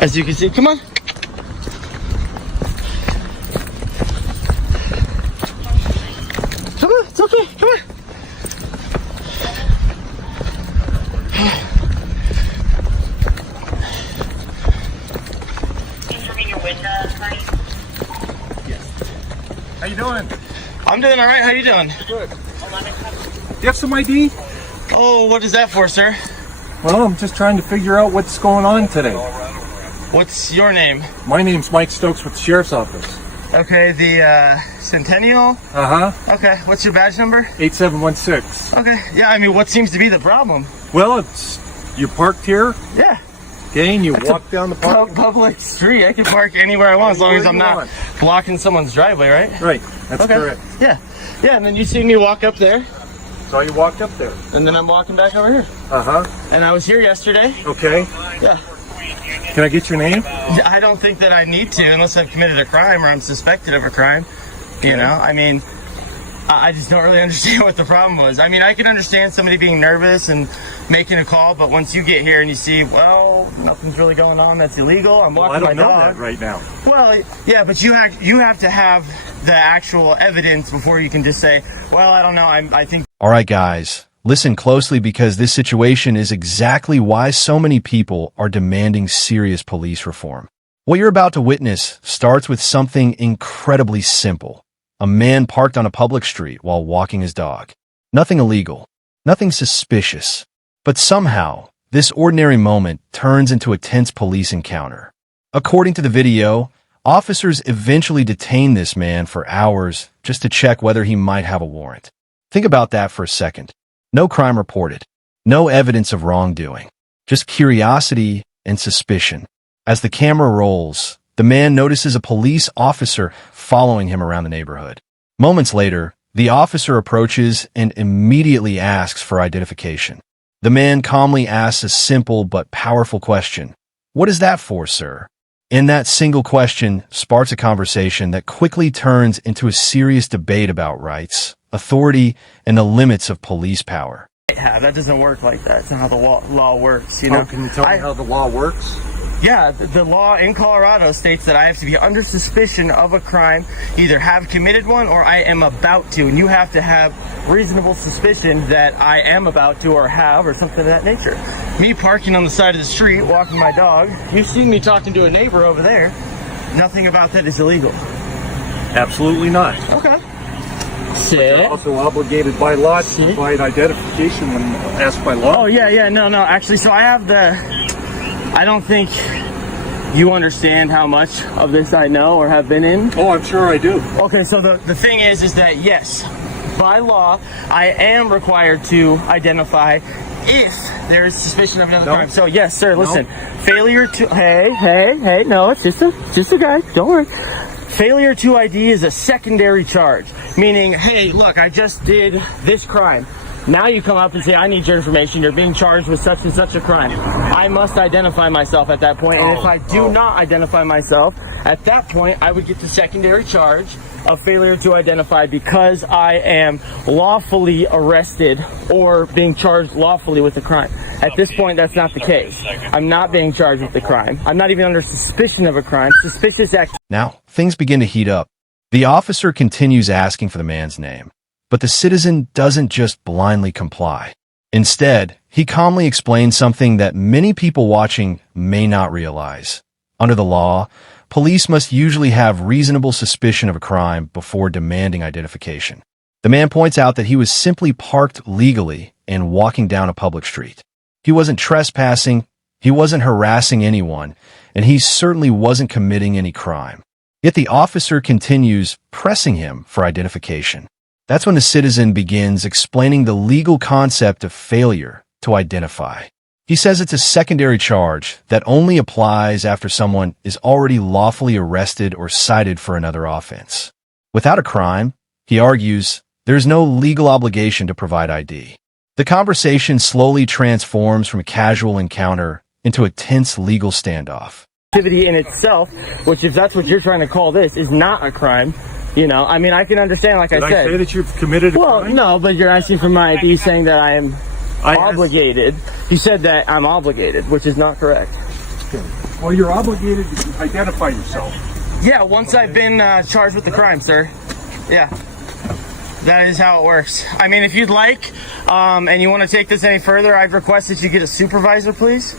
As you can see, come on. Come on, it's okay, come on. How you doing? I'm doing all right. How you doing? Good. Do you have some ID? Oh, what is that for, sir? Well, I'm just trying to figure out what's going on today. What's your name? My name's Mike Stokes with the Sheriff's Office. Okay, the Centennial? Uh-huh. Okay, what's your badge number? 8716. Okay, yeah, I mean, what seems to be the problem? Well, it's you parked here, Yeah. okay, and you walk down the park. Public street. I can park anywhere I want as long as I'm not blocking someone's driveway, right? Right, that's correct. Yeah. Yeah, and then you see me walk up there, So you walked up there. and then I'm walking back over here. Uh-huh. And I was here yesterday. Okay. Yeah. Can I get your name? I don't think that I need to unless I've committed a crime or I'm suspected of a crime. You know, I mean, I just don't really understand what the problem was. I mean, I can understand somebody being nervous and making a call, but once you get here and you see, well, nothing's really going on that's illegal, I'm walking my dog. I don't know that right now. Well, yeah, but you have to have the actual evidence before you can just say, well, I don't know, I think. All right, guys, listen closely because this situation is exactly why so many people are demanding serious police reform. What you're about to witness starts with something incredibly simple. A man parked on a public street while walking his dog. Nothing illegal, nothing suspicious. But somehow, this ordinary moment turns into a tense police encounter. According to the video, officers eventually detain this man for hours just to check whether he might have a warrant. Think about that for a second. No crime reported. No evidence of wrongdoing. Just curiosity and suspicion. As the camera rolls, the man notices a police officer following him around the neighborhood. Moments later, the officer approaches and immediately asks for identification. The man calmly asks a simple but powerful question. "What is that for, sir?" And that single question sparks a conversation that quickly turns into a serious debate about rights, authority, and the limits of police power. Yeah, that doesn't work like that. That's not how the law works, you know? Oh, can you tell me how the law works? Yeah, the law in Colorado states that I have to be under suspicion of a crime, either have committed one or I am about to. And you have to have reasonable suspicion that I am about to or have or something of that nature. Me parking on the side of the street, walking my dog, you've seen me talking to a neighbor over there. Nothing about that is illegal. Absolutely not. Okay. You're Sit. also obligated by law to provide identification when asked by law. Oh, yeah, no, actually, so I have I don't think you understand how much of this I know or have been in. Oh, I'm sure I do. Okay, so the thing is that yes, by law, I am required to identify if there is suspicion of another crime. So yes, sir, listen, failure to, hey, no, it's just a guy, don't worry. Failure to ID is a secondary charge, meaning, hey, look, I just did this crime. Now you come up and say, I need your information. You're being charged with such and such a crime. I must identify myself at that point. And if I do not identify myself, at that point, I would get the secondary charge of failure to identify because I am lawfully arrested or being charged lawfully with a crime. At this point, that's not the case. I'm not being charged with the crime. I'm not even under suspicion of a crime. Suspicious act. Now, things begin to heat up. The officer continues asking for the man's name. But the citizen doesn't just blindly comply. Instead, he calmly explains something that many people watching may not realize. Under the law, police must usually have reasonable suspicion of a crime before demanding identification. The man points out that he was simply parked legally and walking down a public street. He wasn't trespassing, he wasn't harassing anyone, and he certainly wasn't committing any crime. Yet the officer continues pressing him for identification. That's when the citizen begins explaining the legal concept of failure to identify. He says it's a secondary charge that only applies after someone is already lawfully arrested or cited for another offense. Without a crime, he argues, there's no legal obligation to provide ID. The conversation slowly transforms from a casual encounter into a tense legal standoff. Activity in itself, which if that's what you're trying to call this, is not a crime. You know, I mean, I can understand, like I said. Did I say that you've committed a crime? Well, no, but you're asking for my ID saying that I am obligated. You said that I'm obligated, which is not correct. Okay. Well, you're obligated to identify yourself. Yeah, once I've been charged with the crime, sir. Yeah. That is how it works. I mean, if you'd like, and you want to take this any further, I'd request that you get a supervisor, please.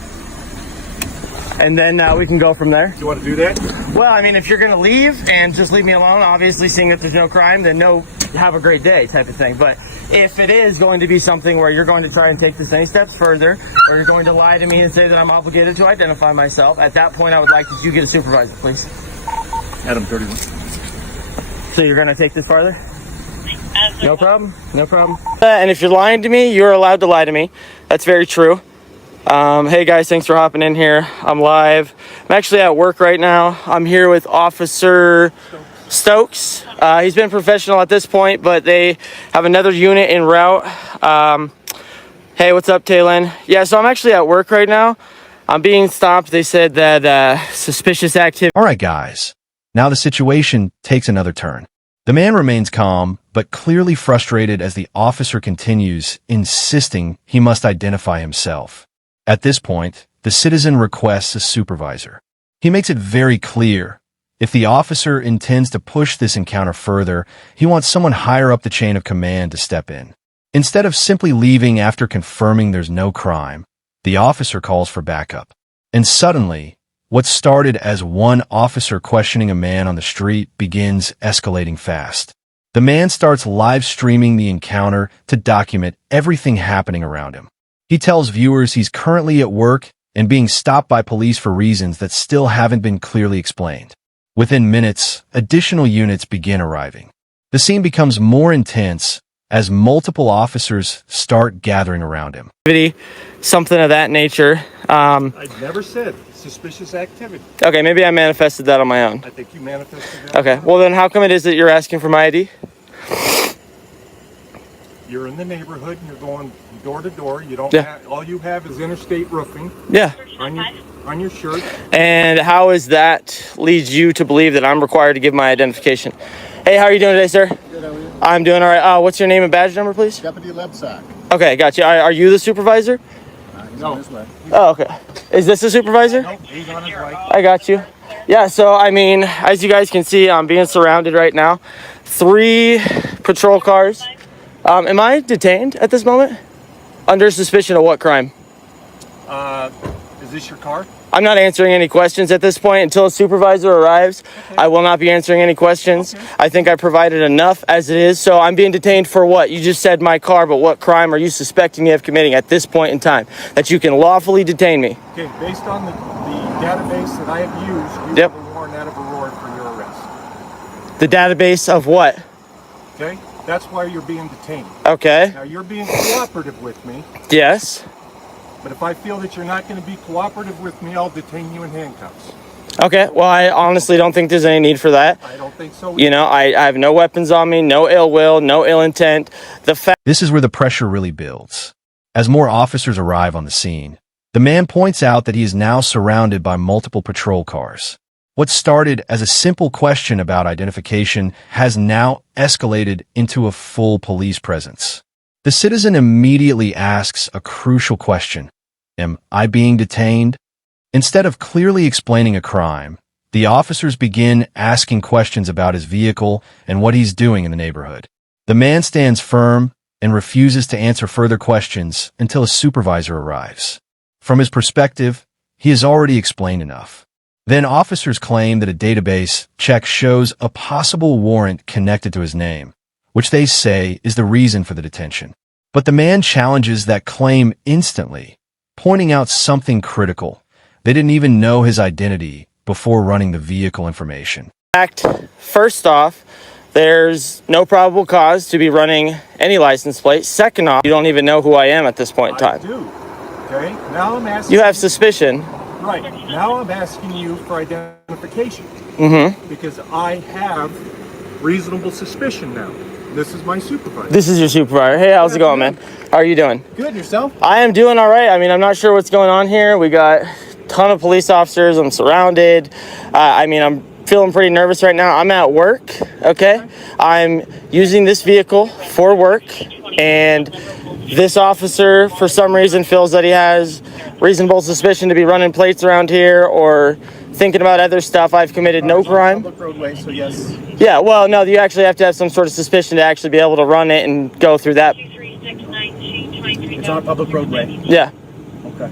And then we can go from there. Do you want to do that? Well, I mean, if you're going to leave and just leave me alone, obviously seeing that there's no crime, then no, have a great day type of thing. But if it is going to be something where you're going to try and take this any steps further, or you're going to lie to me and say that I'm obligated to identify myself, at that point I would like that you get a supervisor, please. Adam 31. So you're going to take this farther? No problem. No problem. And if you're lying to me, you're allowed to lie to me. That's very true. Hey guys, thanks for hopping in here. I'm live. I'm actually at work right now. I'm here with Officer Stokes. He's been professional at this point, but they have another unit en route. Hey, what's up, Taylin? Yeah, so I'm actually at work right now. I'm being stopped. They said that suspicious activity. All right, guys. Now the situation takes another turn. The man remains calm, but clearly frustrated as the officer continues, insisting he must identify himself. At this point, the citizen requests a supervisor. He makes it very clear, if the officer intends to push this encounter further, he wants someone higher up the chain of command to step in. Instead of simply leaving after confirming there's no crime, the officer calls for backup. And suddenly, what started as one officer questioning a man on the street begins escalating fast. The man starts live streaming the encounter to document everything happening around him. He tells viewers he's currently at work and being stopped by police for reasons that still haven't been clearly explained. Within minutes, additional units begin arriving. The scene becomes more intense as multiple officers start gathering around him. Something of that nature. I never said suspicious activity. Okay, maybe I manifested that on my own. I think you manifested that. Okay, well then how come it is that you're asking for my ID? You're in the neighborhood and you're going door to door. You don't Yeah. have, all you have is interstate roofing Yeah. on your shirt. And how is that leads you to believe that I'm required to give my identification? Hey, how are you doing today, sir? Good, how are you? I'm doing all right. What's your name and badge number, please? Deputy Lebsack. Okay, gotcha. Are you the supervisor? He's on his way. Oh, okay. Is this the supervisor? Nope, he's on his way. I got you. Yeah, so I mean, as you guys can see, I'm being surrounded right now. 3 patrol cars. Am I detained at this moment? Under suspicion of what crime? Is this your car? I'm not answering any questions at this point until a supervisor arrives. Okay. I will not be answering any questions. Okay. I think I provided enough as it is. So I'm being detained for what? You just said my car, but what crime are you suspecting me of committing at this point in time that you can lawfully detain me? Okay, based on the database that I have used, you have a warrant out of Aurora for your arrest. The database of what? Okay, that's why you're being detained. Okay. Now you're being cooperative with me. Yes. But if I feel that you're not going to be cooperative with me, I'll detain you in handcuffs. Okay, well, I honestly don't think there's any need for that. I don't think so. You know, I have no weapons on me, no ill will, no ill intent. This is where the pressure really builds. As more officers arrive on the scene, the man points out that he is now surrounded by multiple patrol cars. What started as a simple question about identification has now escalated into a full police presence. The citizen immediately asks a crucial question. Am I being detained? Instead of clearly explaining a crime, the officers begin asking questions about his vehicle and what he's doing in the neighborhood. The man stands firm and refuses to answer further questions until a supervisor arrives. From his perspective, he has already explained enough. Then officers claim that a database check shows a possible warrant connected to his name, which they say is the reason for the detention. But the man challenges that claim instantly, pointing out something critical. They didn't even know his identity before running the vehicle information. First off, there's no probable cause to be running any license plate. Second off, you don't even know who I am at this point in time. I do. Okay, now I'm asking. You have suspicion. Right, now I'm asking you for identification. Because I have reasonable suspicion now. This is my supervisor. This is your supervisor. Hey, how's it going, man? How are you doing? Good, yourself? I am doing all right. I mean, I'm not sure what's going on here. We got a ton of police officers. I'm surrounded. I mean, I'm feeling pretty nervous right now. I'm at work, okay? I'm using this vehicle for work, and this officer, for some reason, feels that he has reasonable suspicion to be running plates around here or thinking about other stuff. I've committed no crime. Public roadway, so yes. Yeah, well, no, you actually have to have some sort of suspicion to actually be able to run it and go through that. It's on a public roadway. Yeah. Okay.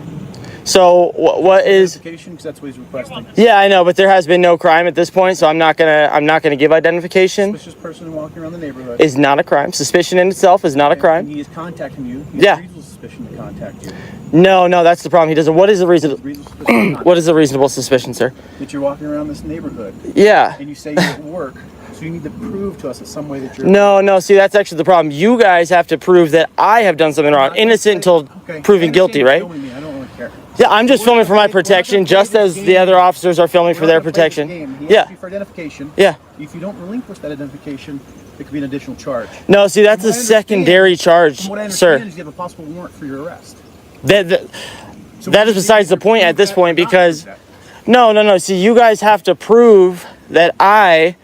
So what is? Identification, because that's what he's requesting. Yeah, I know, but there has been no crime at this point, so I'm not gonna give identification. Suspicious person walking around the neighborhood. Is not a crime. Suspicion in itself is not a And crime. he is contacting you. He Yeah. has reasonable suspicion to contact you. No, that's the problem. He doesn't. What is the reason? Reasonable suspicion to What is a reasonable suspicion, sir? that you're walking around this neighborhood Yeah. and you say you're at work, so you need to prove to us in some way that you're. No. See, that's actually the problem. You guys have to prove that I have done something wrong. Innocent until Okay. proven I guilty, understand right? you're filming me. I don't really care. Yeah, I'm just filming for my protection, just as the other officers are filming for their protection. He Yeah. asked you for identification. Yeah. If you don't relinquish that identification, it could be an additional charge. No, see, that's From a what I understand- secondary charge, From what I understand sir. is you have a possible warrant for your arrest. So That we is need besides to the point at prove this that point or not because prove that. no. See, you guys have to prove that I